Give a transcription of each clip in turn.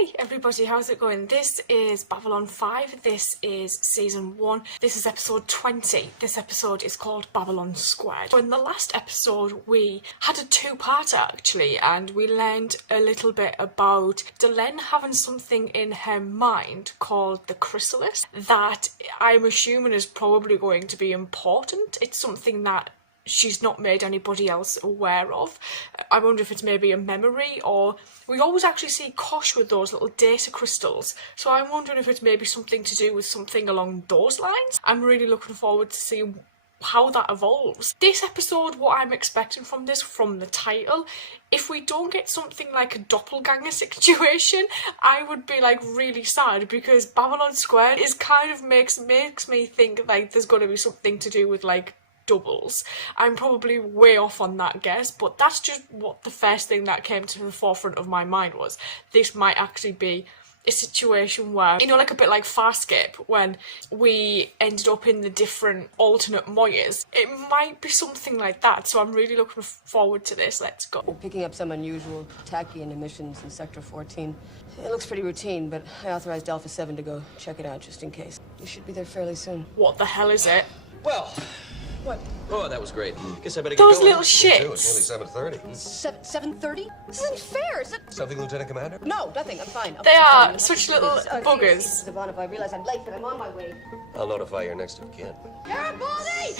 Hey everybody, how's it going? This is Babylon 5, this is Season 1, this is episode 20. This episode is called Babylon Squared. So in the last episode we had a two-parter actually, and we learned a little bit about Delenn having something in her mind called the chrysalis that I'm assuming is probably going to be important. It's something that she's not made anybody else aware of. I wonder if it's maybe a memory, or we always actually see Kosh with those little data crystals, so I'm wondering if it's maybe something to do with something along those lines. I'm really looking forward to seeing how that evolves. This episode, what I'm expecting from this, from the title, if we don't get something like a doppelganger situation, I would be like really sad, because Babylon Squared is kind of makes me think like there's going to be something to do with like doubles. I'm probably way off on that guess, but that's just what the first thing that came to the forefront of my mind was. This might actually be a situation where, you know, like a bit like Farscape, when we ended up in the different alternate Moyas. It might be something like that, so I'm really looking forward to this. Let's go. We're picking up some unusual tachyon emissions in Sector 14. It looks pretty routine, but I authorized Alpha 7 to go check it out just in case. You should be there fairly soon. What the hell is it? Well, What? oh, that was great. Guess I better get Those going. little It's nearly shits. 7:30. 7:30? This isn't fair. Is it? Something, Lieutenant Commander? No, nothing. I'm fine. They are such little buggers. Savannah, if I realize I'm late, but I'm on my way. I'll notify your next of kin. Garibaldi!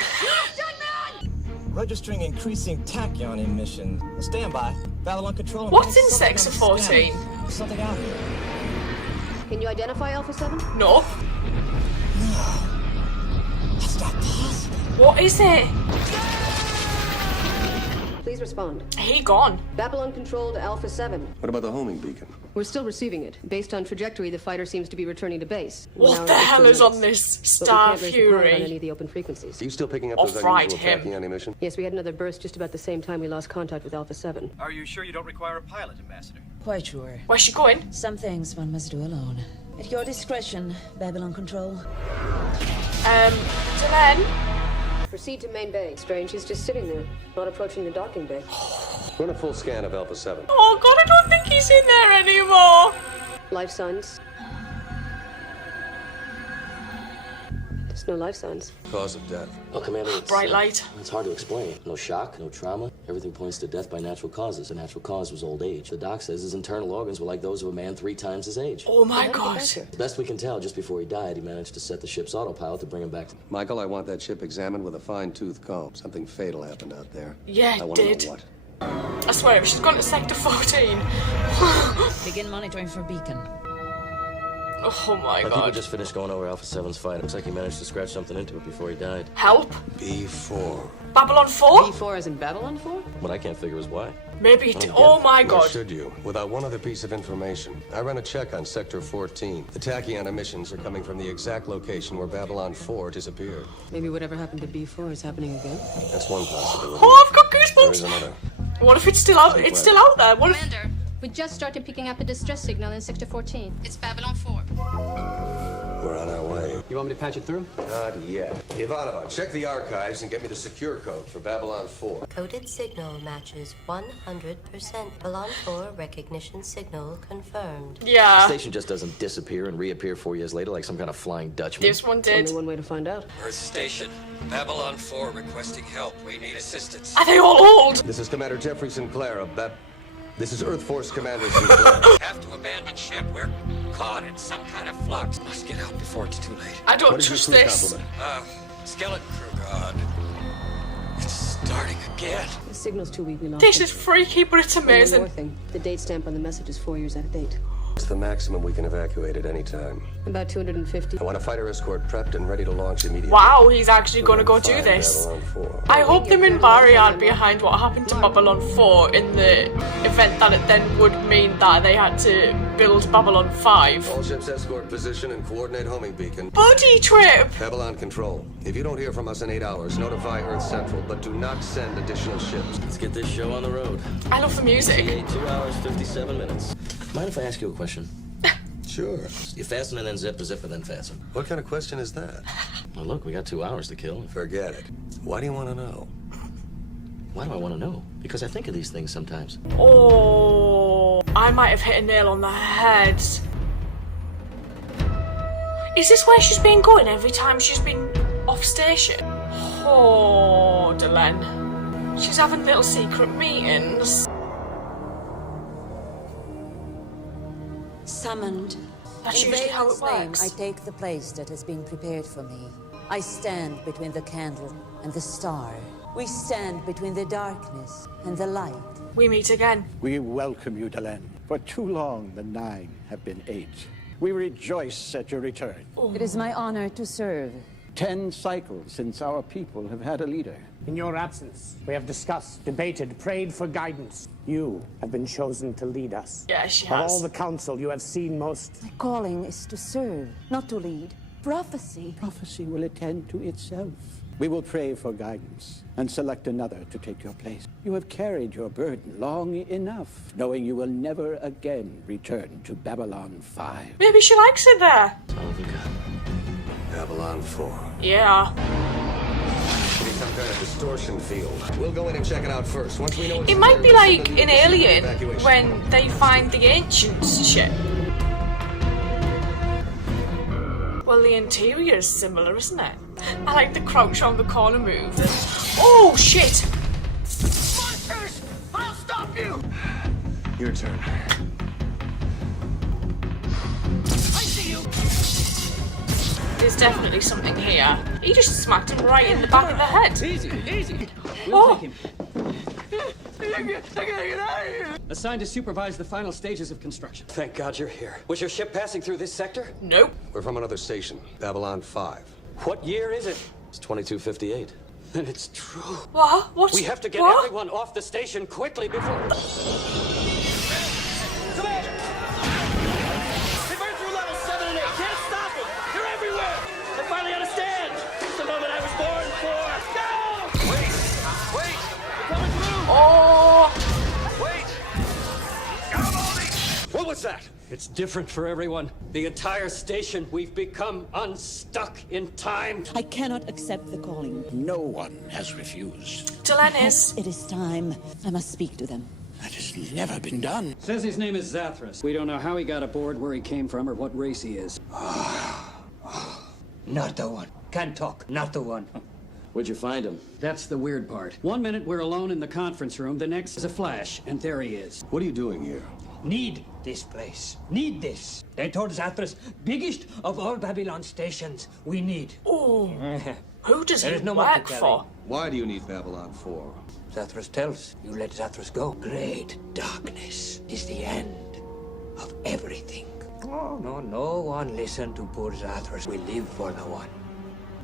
Registering increasing tachyon emission. Stand by. Babylon control. What's in Sector 14? There's something out here. Can you identify Alpha 7? No. That's not possible. What is it? Please respond. He gone. Babylon control to Alpha 7. What about the homing beacon? We're still receiving it. Based on trajectory, the fighter seems to be returning to base. What the hell is on this Star But we can't raise the power on any Fury? of the open frequencies. Are you still picking up Off those right unusual him. tachyon emission? Yes, we had another burst just about the same time we lost contact with Alpha 7. Are you sure you don't require a pilot, Ambassador? Quite sure. Where's she going? Some things one must do alone. At your discretion, Babylon Control. Delenn? Proceed to main bay. Strange, he's just sitting there, not approaching the docking bay. Run a full scan of Alpha 7. Oh god, I don't think he's in there anymore. Life signs. There's no life signs. Cause of death. Well, Commander, it's, Bright light. It's hard to explain. No shock, no trauma. Everything points to death by natural causes. The natural cause was old age. The doc says his internal organs were like those of a man 3 times his age. Oh my How did he get god. back here? The best we can tell, just before he died, he managed to set the ship's autopilot to bring him back to... Michael, I want that ship examined with a fine-tooth comb. Something fatal happened out there. Yeah, I it want to did. know what. I swear, if she's gone to Sector 14. Begin monitoring for beacon. Oh my Our people god. just finished going over Alpha 7's fight. Looks like he managed to scratch something into it before he died. Help. B4. Babylon 4? B4 as in Babylon 4? What I can't figure is why. Maybe it. Oh my Nor god. should you? Without one other piece of information. I ran a check on Sector 14. The tachyon emissions are coming from the exact location where Babylon 4 disappeared. Maybe whatever happened to B4 is happening again. That's one possibility. Oh, I've got There is goosebumps. another. What if it's still out? It's still out there. What if? Commander, we just started picking up a distress signal in Sector 14. It's Babylon 4. We're on our way. You want me to patch it through? Not yet. Ivanova, check the archives and get me the secure code for Babylon 4. Coded signal matches 100%. Babylon 4 recognition signal confirmed. The Yeah. station just doesn't disappear and reappear 4 years later like some kind of flying Dutchman. This one did. Only one way to find out. Earth Station. Babylon 4 requesting help. We need assistance. Are they all old? This is Commander Jeffrey Sinclair of This is Earth Force Commander Sinclair. Have to abandon ship. We're caught in some kind of flux. Must get out before it's too late. I don't What is your trust crew this. complement? Skeleton crew god. It's starting again. The signal's too weak, we lost This it. is freaky, but it's And one more amazing. thing. The date stamp on the message is 4 years out of date. It's the maximum we can evacuate at any time. About 250. I want a fighter escort prepped and ready to launch immediately. Wow, he's actually gonna go do Find this. Babylon 4. I hope them in Barry aren't behind what happened to Babylon 4 in the event that it then would mean that they had to build Babylon 5. All ships escort position and coordinate homing beacon. Buddy trip! Babylon Control. If you don't hear from us in 8 hours, notify Earth Central, but do not send additional ships. Let's get this show on the road. I love the music. 2 hours, 57 minutes. Mind if I ask you a question? Sure. You fasten and then zip, a zip and then fasten. What kind of question is that? Well, look, we got 2 hours to kill. Forget it. Why do you want to know? Why do I want to know? Because I think of these things sometimes. Oh, I might have hit a nail on the head. Is this where she's been going every time she's been off station? Oh, Delenn. She's having little secret meetings. Summoned. That's In usually how it Valen's name, works. I take the place that has been prepared for me. I stand between the candle and the star. We stand between the darkness and the light. We meet again. We welcome you, Delenn. For too long, the 9 have been 8. We rejoice at your return. It is my honor to serve. 10 cycles since our people have had a leader. In your absence, we have discussed, debated, prayed for guidance. You have been chosen to lead us. Yeah, she Of has. all the council, you have seen most. My calling is to serve, not to lead. Prophecy. Prophecy will attend to itself. We will pray for guidance and select another to take your place. You have carried your burden long enough, knowing you will never again return to Babylon 5. Maybe she likes it there. Babylon 4. Yeah. Maybe some kind of distortion field. We'll go in and check it out first. Once we know It might be like in Alien when they find the Ancients ship. Well, the interior is similar, isn't it? I like the crouch around the corner move. Oh, shit! Monsters! I'll stop you! Your turn. I see you! There's definitely something here. He just smacked him right in the back of the head. Easy, easy. Oh. Take him. I gotta get out of here. Assigned to supervise the final stages of construction. Thank God you're here. Was your ship passing through this sector? Nope. We're from another station, Babylon 5. What year is it? It's 2258. Then it's true. What? What? We have to get what? everyone off the station quickly before... Come in! They burned through level 7 and 8. Can't stop them! They're everywhere! I finally understand! It's the moment I was born for! Go! Wait! Wait! They're coming through! Oh! Wait! What was that? It's different for everyone. The entire station, we've become unstuck in time. I cannot accept the calling. No one has refused. Delenn is. It is time. I must speak to them. That has never been done. Says his name is Zathras. We don't know how he got aboard, where he came from, or what race he is. Not the one. Can't talk. Not the one. Where'd you find him? That's the weird part. 1 minute we're alone in the conference room, the next is a flash, and there he is. What are you doing here? Need this place. Need this. They told Zathras, biggest of all Babylon stations, we need. Oh. Who does There he is no more work to carry. for? Why do you need Babylon 4? Zathras tells you let Zathras go. Great darkness is the end of everything. Oh, no one listen to poor Zathras. We live for the one.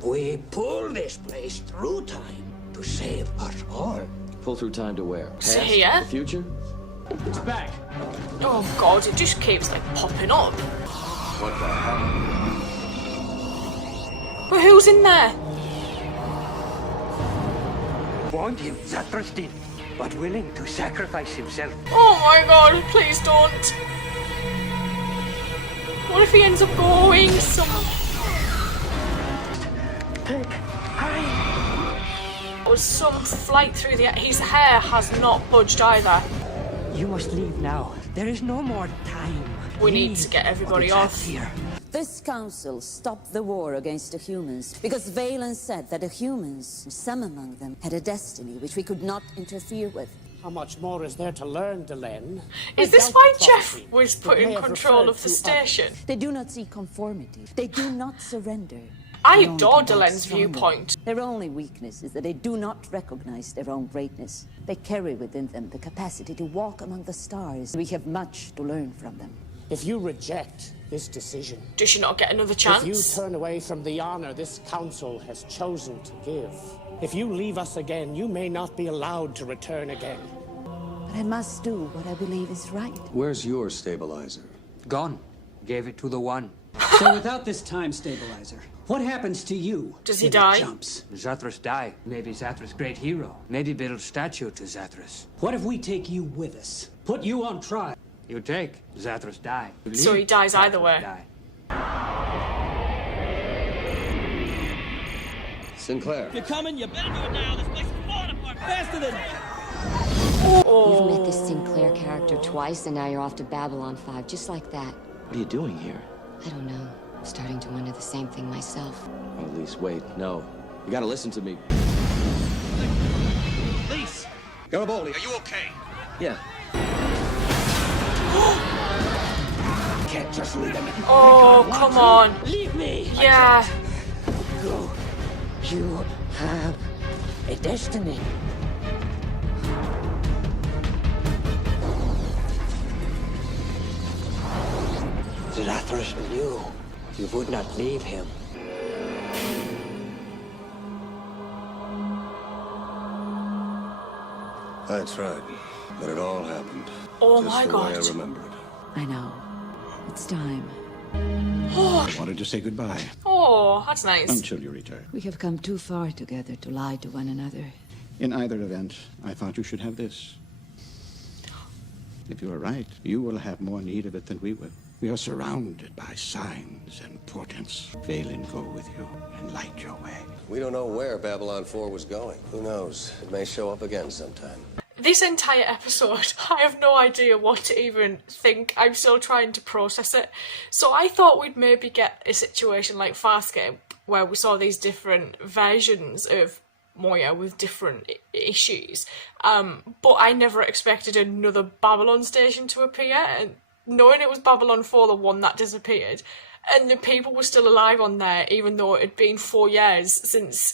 We pull this place through time to save us all. Pull through time to where? So Past? here? The future? It's back. Oh god, it just keeps like popping up. What the hell? But who's in there? Warned him, Zathras did, but willing to sacrifice himself. Oh my god, please don't. What if he ends up going some... Or some flight through the... His hair has not budged either. You must leave now. There is no more time. We need to get everybody off. Here. This council stopped the war against the humans because Valen said that the humans, some among them, had a destiny which we could not interfere with. How much more is there to learn, Delenn? Is this why Jeff was put in control of the station? They do not see conformity. They do not surrender. I They only adore come back Delenn's stronger. viewpoint. Their only weakness is that they do not recognize their own greatness. They carry within them the capacity to walk among the stars. We have much to learn from them. If you reject this decision, Does she not get another chance? if you turn away from the honor this council has chosen to give, if you leave us again, you may not be allowed to return again. But I must do what I believe is right. Where's your stabilizer? Gone. Gave it to the one. So without this time stabilizer, what happens to you? Does he when die? It jumps? Zathras die. Maybe Zathras great hero. Maybe build statue to Zathras. What if we take you with us? Put you on trial? You take, Zathras die. You So leave, he dies either Zathras way. Die. Sinclair. If you're coming, you better do it now. This place is falling apart faster than... You've met this Sinclair character twice, and now you're off to Babylon 5, just like that. What are you doing here? I don't know. I'm starting to wonder the same thing myself. Oh, Elise, wait, no. You gotta listen to me. Elise! Garibaldi, Are you okay? Yeah. Can't just leave him. Oh, come on. Leave me! Yeah. Go. You have a destiny. Zathras knew you would not leave him. That's right. But it all happened. Oh just my the God. way I remember it. I know. It's time. I wanted to say goodbye Oh, that's nice. until you return. We have come too far together to lie to one another. In either event, I thought you should have this. If you are right, you will have more need of it than we will. We are surrounded by signs and portents. Valen, go with you and light your way. We don't know where Babylon 4 was going. Who knows? It may show up again sometime. This entire episode, I have no idea what to even think. I'm still trying to process it. So I thought we'd maybe get a situation like Farscape, where we saw these different versions of Moya with different issues. But I never expected another Babylon station to appear, and knowing it was Babylon 4, the one that disappeared, and the people were still alive on there, even though it had been 4 years since,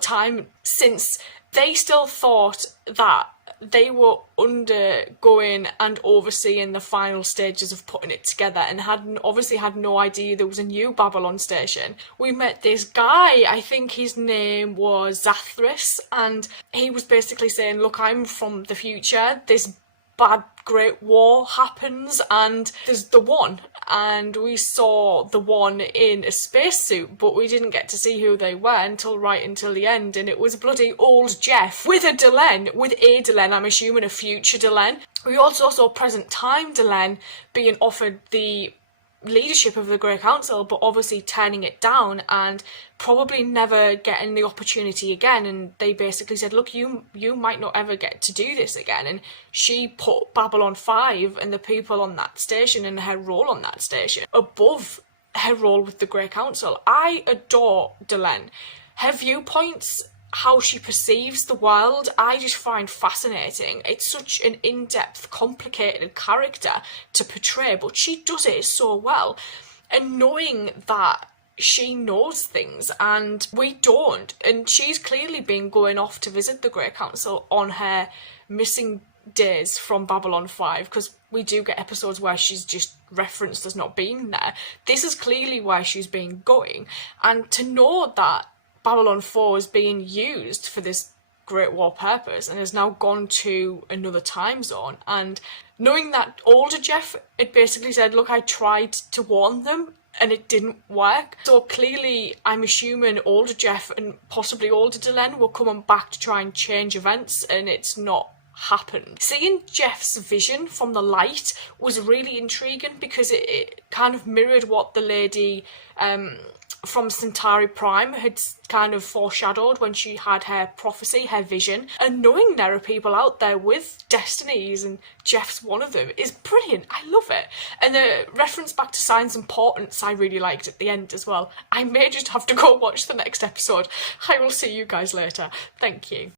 time since, they still thought that they were undergoing and overseeing the final stages of putting it together, and obviously had no idea there was a new Babylon station. We met this guy, I think his name was Zathras, and he was basically saying, look, I'm from the future, this bad great war happens, and there's the One, and we saw the One in a spacesuit, but we didn't get to see who they were until the end, and it was bloody old Jeff with a Delenn, I'm assuming a future Delenn. We also saw present time Delenn being offered the leadership of the Grey Council, but obviously turning it down and probably never getting the opportunity again, and they basically said, look, you might not ever get to do this again, and she put Babylon 5 and the people on that station and her role on that station above her role with the Grey Council. I adore Delenn. Her viewpoints, how she perceives the world, I just find fascinating. It's such an in-depth, complicated character to portray, but she does it so well. And knowing that she knows things and we don't, and she's clearly been going off to visit the Grey Council on her missing days from Babylon 5, because we do get episodes where she's just referenced as not being there. This is clearly where she's been going, and to know that Babylon 4 is being used for this Great War purpose and has now gone to another time zone, and knowing that older Jeff had basically said, look, I tried to warn them and it didn't work. So clearly I'm assuming older Jeff and possibly older Delenn were coming back to try and change events, and it's not happened. Seeing Jeff's vision from the light was really intriguing, because it kind of mirrored what the lady from Centauri Prime had kind of foreshadowed when she had her prophecy, her vision. And knowing there are people out there with destinies, and Jeff's one of them, is brilliant. I love it. And the reference back to signs and portents I really liked at the end as well. I may just have to go watch the next episode. I will see you guys later. Thank you.